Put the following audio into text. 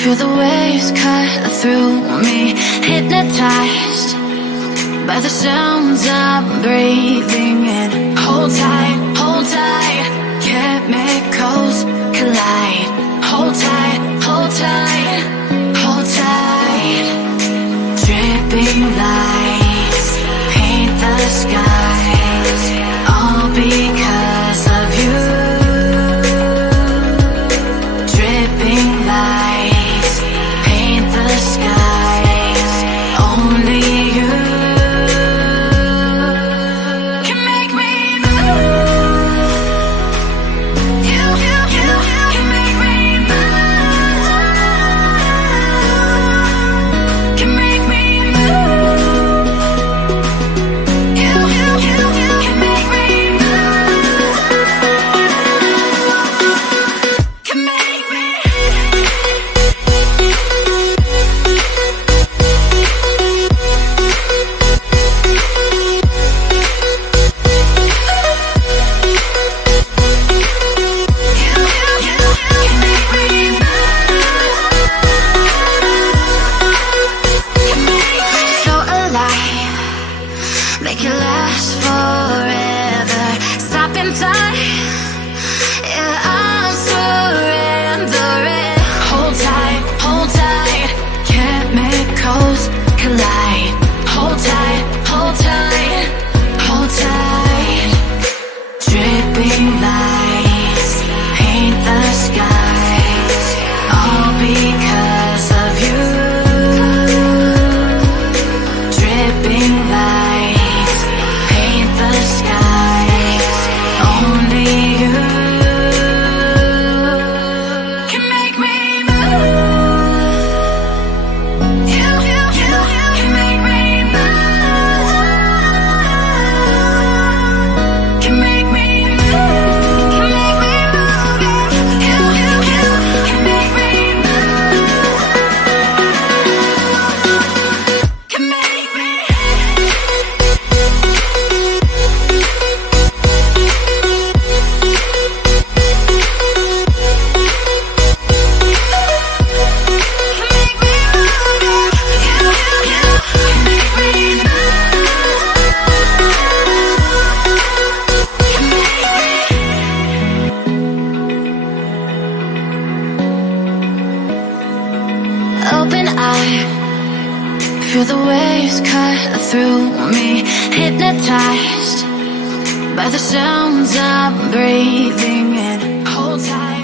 feel the waves cut through me, hypnotized by the sounds I'm breathing in. Hold tight, chemicals collide. Hold tight, hold tight, hold tight. Dripping lights paint the skies, all because of you. Dripping lights paint the skies, only you can make me move. You can make me move. Can make me move. You can make me move. Can make me. So alive, make it last forever. Stop in time, yeah, I'm surrendering. Hold tight, chemicals collide. Hold tight, hold tight, hold tight. Dripping lights paint the skies, all because of you. Dripping lights paint the skies, only you can make me move. You can make me move. Can make me move. Can make me move. You can make me move. Can make me. Open eye, feel the waves cut through me, hypnotized by the sounds I'm breathing in. Hold tight.